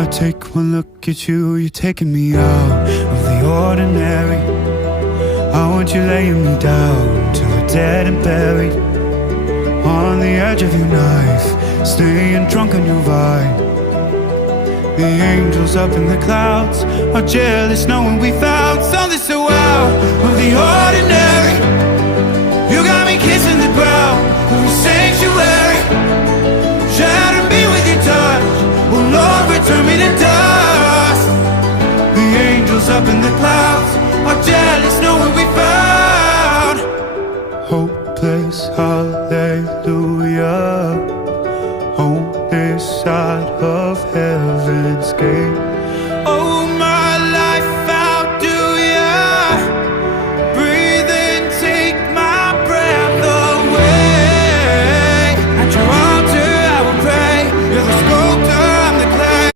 I take one look at you, you're taking me out of the ordinary. I want you laying me down till we're dead and buried, on the edge of your knife, staying drunk on your vine. The angels up in the clouds are jealous knowing we found something so out of the ordinary. You got me kissing the ground of a sanctuary, shatter me with your touch, oh Lord, return me to dust. The angels up in the clouds are jealous knowing we found hopeless hallelujah on this side of heaven's gate.